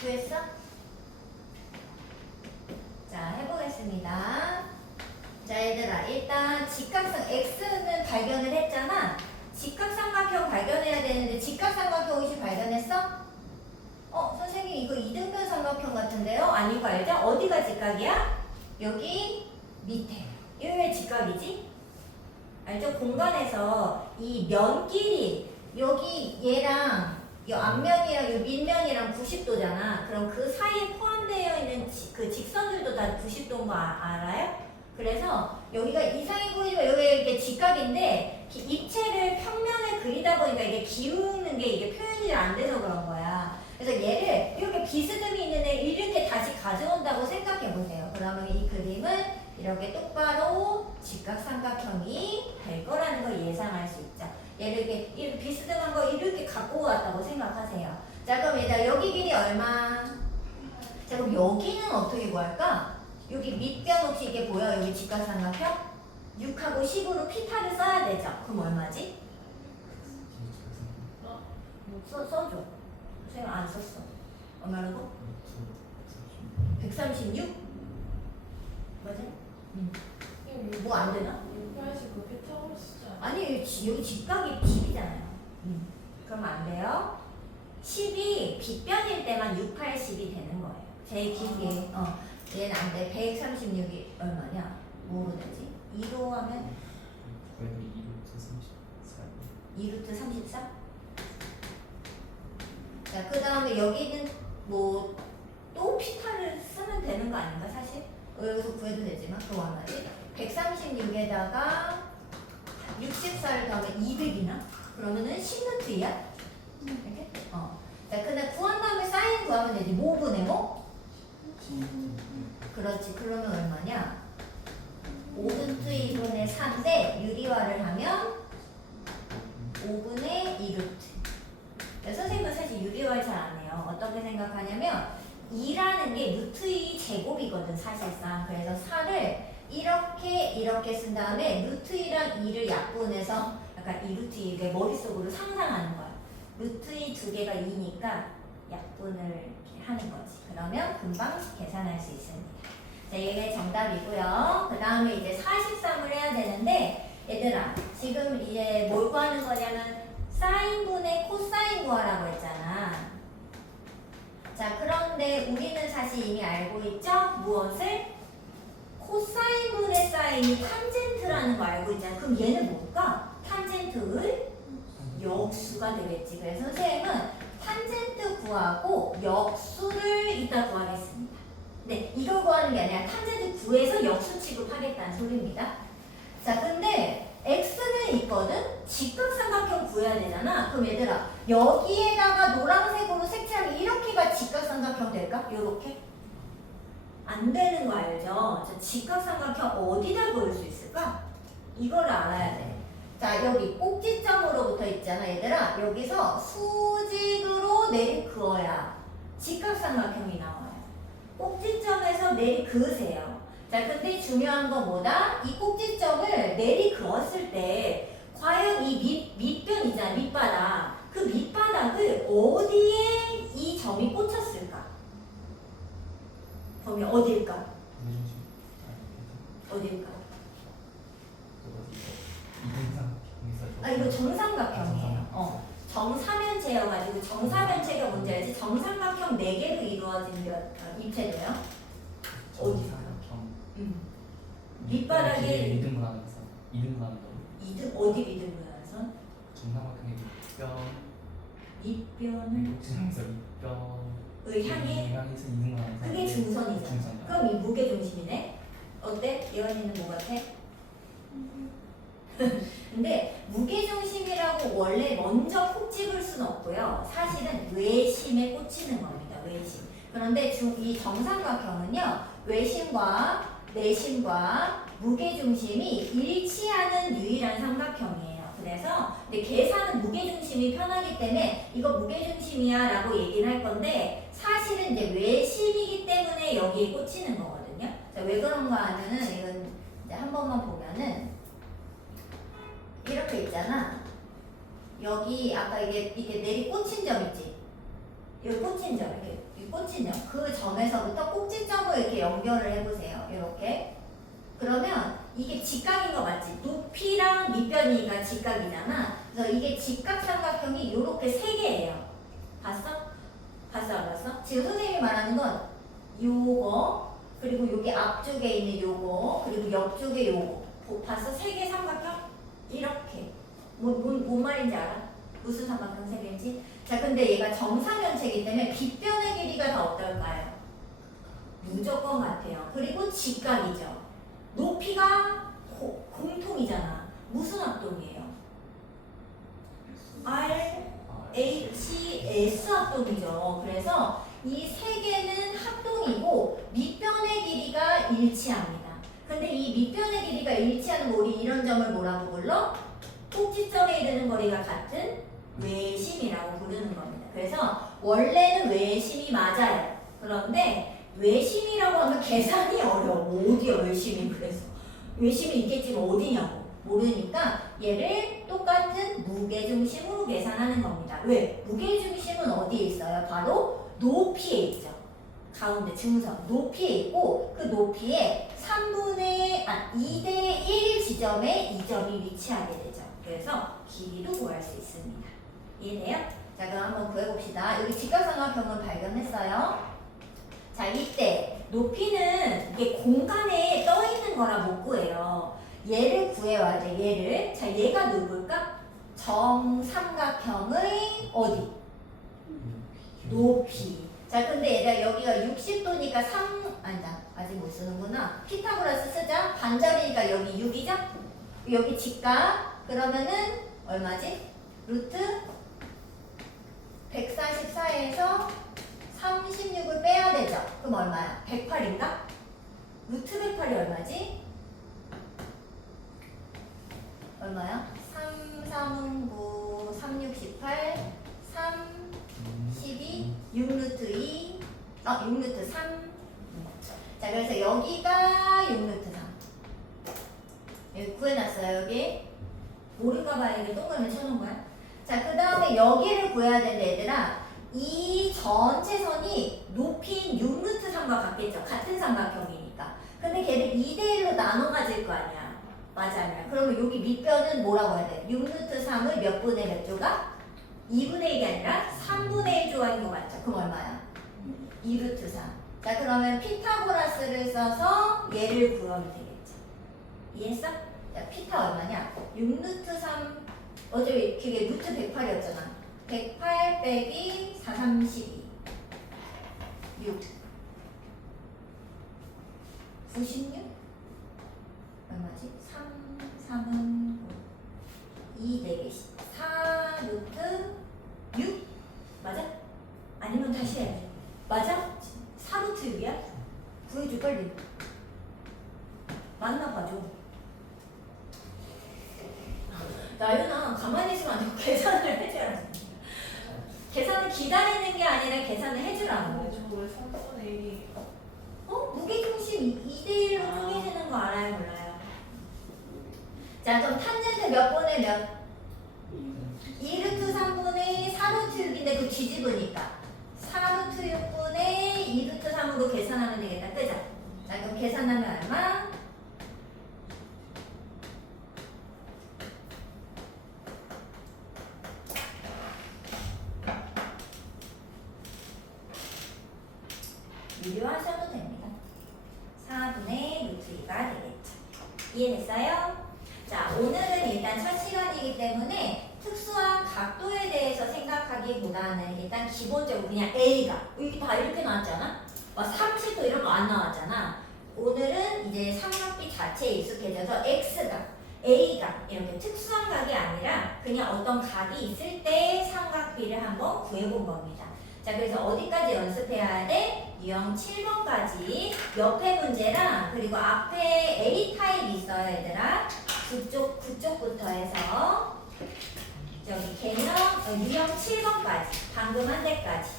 구했어? 자, 해보겠습니다. 자, 얘들아, 일단 직각상 X는 발견을 했잖아. 직각삼각형 발견해야 되는데 직각삼각형 혹시 발견했어? 선생님 이거 이등변 삼각형 같은데요? 아니고 알죠? 어디가 직각이야? 여기 밑에. 이게 왜 직각이지? 알죠? 공간에서 이 면끼리 여기 얘랑 이 앞면이랑 이 밑면이랑 90도잖아. 그럼 그 사이에 포함되어 있는 그 직선들도 다 90도인 거 알아요? 그래서 여기가 이상해 보이지만 여기가 이게 직각인데 입체를 평면에 그리다 보니까 이게 기우는 게 이게 표현이 안 돼서 그런 거야. 그래서 얘를 이렇게 비스듬히 있는 애 이렇게 다시 가져온다고 생각해 보세요. 그러면 이 그림은 이렇게 똑바로 직각삼각형이 될 거라는 걸 예상할 수 있죠. 얘를 이렇게 비스듬한 거 이렇게 갖고 왔다고 생각하세요. 자, 그럼 얘들아 여기 길이 얼마? 자, 그럼 여기는 어떻게 구할까? 여기 밑변 혹시 이게 보여? 여기 직각삼각형? 6하고 10으로 피타를 써야 되죠. 그럼 얼마지? 써줘. 선생님 안 썼어. 얼마라고? 136? 맞아? 뭐 안 되나? 180 그렇게 타고 있었잖아. 아니 여기 직각이 10이잖아요. 그러면 안 돼요. 10이 빗변일 때만 6, 8, 10이 되는 거예요. 제일 길게. 얘는 안 돼. 136이 얼마냐? 뭐로 되지? 2로 하면 그래도 2루트 34. 2루트 34? 자, 그 다음에 여기는 뭐 또 피타를 쓰면 되는 거 아닌가 사실? 여기서 구해도 되지만 그거 얼마지? 136에다가 64를 더하면 200이나? 그러면은 10루트야? 이렇게? 자, 근데 구한 다음에 사인 구하면 되지. 뭐 분의 뭐? 그렇지. 그러면 얼마냐? 5루트 2분의 4인데 유리화를 하면 5분의 2루트. 선생님은 사실 유리화를 잘 안 해요. 어떻게 생각하냐면 2라는 게 루트 2 제곱이거든 사실상. 그래서 4를 이렇게 쓴 다음에 루트 2랑 2를 약분해서 약간 이 루트 2를 머릿속으로 상상하는 거야. 루트 2 두 개가 2니까 약분을 이렇게 하는 거지. 그러면 금방 계산할 수 있습니다. 자, 이게 정답이고요. 그 다음에 이제 43을 해야 되는데 얘들아 지금 이제 뭘 구하는 거냐면 사인분의 코사인 구하라고 했잖아. 자, 그런데 우리는 사실 이미 알고 있죠? 무엇을? 코사인분의 사인이 탄젠트라는 거 알고 있잖아. 그럼 얘는 뭘까? 탄젠트의 역수가 되겠지. 그래서 선생님은 탄젠트 구하고 역수를 이따 구하겠습니다. 네, 이걸 구하는 게 아니라 탄젠트 구해서 역수 취급하겠다는 소리입니다. 자, 근데 x는 있거든? 직각삼각형 구해야 되잖아. 그럼 얘들아 여기에다가 노란색으로 색칠하면 이렇게가 직각삼각형 될까? 요렇게? 안 되는 거 알죠? 자, 직각삼각형 어디다 그을 수 있을까? 이걸 알아야 돼. 자, 여기 꼭지점으로부터 있잖아 얘들아. 여기서 수직으로 내리 그어야 직각삼각형이 나와요. 꼭지점에서 내리 그으세요. 자, 근데 중요한 건 뭐다? 이 꼭지점을 내리 그었을 때 과연 이 밑변이잖아, 밑바닥. 그 밑바닥을 어디에 이 점이 꽂혔을까? 범위 어딜까? 어딜까? 아, 이거 정삼각형이에요. 정사면체여가지고 정사면체가 뭔지 알지? 정삼각형 4개로 이루어진 입체도요. 어디? 밑바닥에 2등분하는 선. 2등분하는 선. 2등 어디 미등분하는 선? 정삼각형의 밑변을 꼭지점에서 밑변 향해 향해서 2등분하는 선. 그게 중선이잖아. 중선이요. 그럼 이 무게 중심이네. 어때? 예원이는 뭐 같아? 근데 무게 중심이라고 원래 먼저 콕 집을 수는 없고요. 사실은 외심에 꽂히는 겁니다. 외심. 그런데 이 정삼각형은요. 외심과 내심과 무게중심이 일치하는 유일한 삼각형이에요. 그래서 근데 계산은 무게중심이 편하기 때문에 이거 무게중심이야 라고 얘기를 할 건데 사실은 이제 외심이기 때문에 여기에 꽂히는 거거든요. 자, 왜 그런가 하면은 이건 이제 한 번만 보면은 이렇게 있잖아. 여기 아까 이게 내리 꽂힌 점 있지? 여기 꽂힌 점 이렇게 꽂힌 점. 그 점에서부터 꼭지점을 이렇게 연결을 해보세요. 이렇게. 그러면 이게 직각인 거 맞지? 높이랑 밑변이가 직각이잖아. 그래서 이게 직각삼각형이 이렇게 3개예요. 봤어? 봤어 안 봤어? 지금 선생님이 말하는 건 요거 그리고 여기 앞쪽에 있는 요거 그리고 옆쪽에 요거 봤어? 3개 삼각형? 이렇게. 뭔 말인지 알아? 무슨 삼각형 3개인지? 자, 근데 얘가 정사면체이기 때문에 빗변의 길이가 더 어떨까요? 무조건 같아요. 그리고 직각이죠. 높이가 공통이잖아. 무슨 합동이에요? R, H, S 합동이죠. 그래서 이 3개는 합동이고 밑변의 길이가 일치합니다. 근데 이 밑변의 길이가 일치하는 우리 이런 점을 뭐라고 불러? 꼭지점에 이르는 거리가 같은 외심이라고 부르는 겁니다. 그래서 원래는 외심이 맞아요. 그런데 외심이라고 하면 계산이 어려워. 어디야 외심이? 그래서 외심이 있겠지만 어디냐고 모르니까 얘를 똑같은 무게중심으로 계산하는 겁니다. 왜? 무게중심은 어디에 있어요? 바로 높이에 있죠. 가운데 중선 높이에 있고 그 높이에 2대 1 지점에 이 점이 위치하게 되죠. 그래서 길이도 구할 수 있습니다. 이해돼요? 자, 그럼 한번 구해봅시다. 여기 직각삼각형을 발견했어요. 자, 이때 높이는 이게 공간에 떠 있는 거라 못 구해요. 얘를 구해와야 돼. 얘를. 자, 얘가 누굴까? 정삼각형의 어디? 높이. 자, 근데 얘들아 여기가 60도니까 아니다. 아직 못 쓰는구나. 피타고라스 쓰자. 반절이니까 여기 6이죠? 여기 직각. 그러면은 얼마지? 루트 144에서 36을 빼야 되죠? 그럼 얼마야? 108인가? 루트 108이 얼마지? 얼마야? 3, 3은 9, 3, 6, 18, 3, 12, 6루트 2, 6루트 3. 자, 그래서 여기가 6루트 3. 여기 구해놨어요, 여기. 모를까봐 이게 동그라미 쳐놓은 거야. 자, 그 다음에 여기를 구해야 되는데, 얘들아. 이 전체 선이 높이인 6루트 3과 같겠죠? 같은 삼각형이니까. 근데 걔를 2대1로 나눠 가질 거 아니야. 맞아요. 그러면 여기 밑변은 뭐라고 해야 돼? 6루트 3을 몇 분의 몇 조각? 2분의 1이 아니라 3분의 1 조각인 거 맞죠? 그럼 얼마야? 2루트 3. 자, 그러면 피타고라스를 써서 얘를 구하면 되겠죠. 이해했어? 자, 피타 얼마냐? 6루트 3, 어차피 그게 루트 108이었잖아. 108 빼기 4, 32. 6. 96? 얼마지? 3, 3은 2, 4개, 4 루트 6? 맞아? 아니면 다시 해야지. 맞아? 4 루트 6이야? 구해줘 빨리. 맞나 봐줘. 나윤아 가만히 있으면 안 되고 계산을 해줘야 계산을 기다리는 게 아니라 계산을 해주라고. 저왜 3분의 1이 무게중심 2대1로 쪼개지는 거 알아요? 몰라요? 자, 그럼 탄젠트 몇 분의 몇? 2루트 3분의 4루트 6인데 그 뒤집으니까 4루트 6분의 2루트 3으로 계산하면 되겠다. 그죠? 자, 그럼 계산하면 얼마? 유료하셔도 됩니다. 4분의 루트 2가 되겠죠. 이해됐어요? 자, 오늘은 일단 첫 시간이기 때문에 특수한 각도에 대해서 생각하기보다는 일단 기본적으로 그냥 A가 여기 다 이렇게 나왔잖아? 막 30도 이런 거 안 나왔잖아. 오늘은 이제 삼각비 자체에 익숙해져서 X가 A가 이렇게 특수한 각이 아니라 그냥 어떤 각이 있을 때 삼각비를 한번 구해본 겁니다. 자, 그래서 어디까지 연습해야 돼? 유형 7번까지 옆에 문제랑 그리고 앞에 A 타입이 있어요, 얘들아. 그쪽부터 해서 저기 개념 유형 7번까지 방금 한 데까지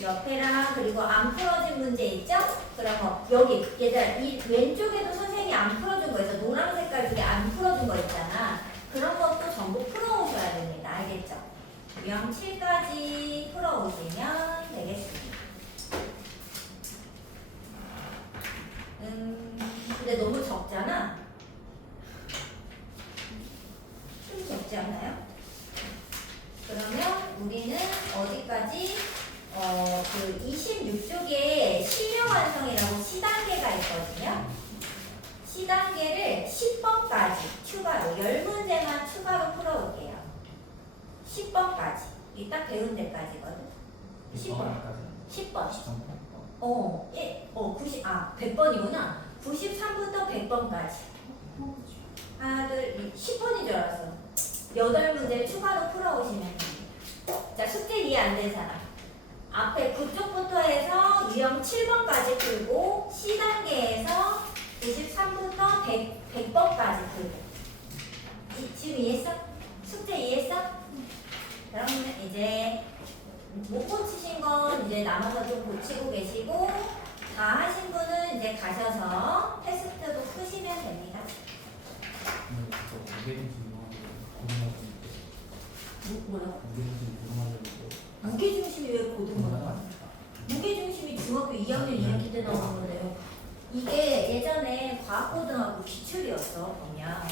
옆에랑 그리고 안 풀어진 문제 있죠? 그럼 여기 얘들아 이 왼쪽에도 선생님이 안 풀어준 거 있어. 노란 색깔 중에 안 풀어준 거 있잖아. 그런 것도 전부 풀어오셔야 됩니다. 알겠죠? 유형 7까지 풀어오시면 되겠습니다. 근데 너무 적잖아? 좀 적지 않나요? 그러면 우리는 어디까지? 그 26쪽에 실력완성이라고 시단계가 있거든요. 시단계를 10번까지 추가로 10문제만 추가로 풀어올게요. 10번까지. 이 딱 배운 데까지거든. 10번. 10번. 100번이구나. 93부터 100번까지. 하나, 둘, 10번인 줄 알았어. 8문제를 추가로 풀어오시면 됩니다. 자, 숙제 이해 안 된 사람. 앞에 9쪽부터 해서 유형 7번까지 풀고 C단계에서 93부터 100번까지 풀고. 지금 이해했어? 숙제 이해했어? 그러면 이제 못 고치신 건 이제 남아서 좀 고치고 계시고 다 하신 분은 이제 가셔서 테스트도 푸시면 됩니다. 뭐라고? 무게중심이 왜 고등어야? 무게중심이 중학교 2학년 2학기 때 나오는 건데요. 이게 예전에 과학고등학교 기출이었어, 보면.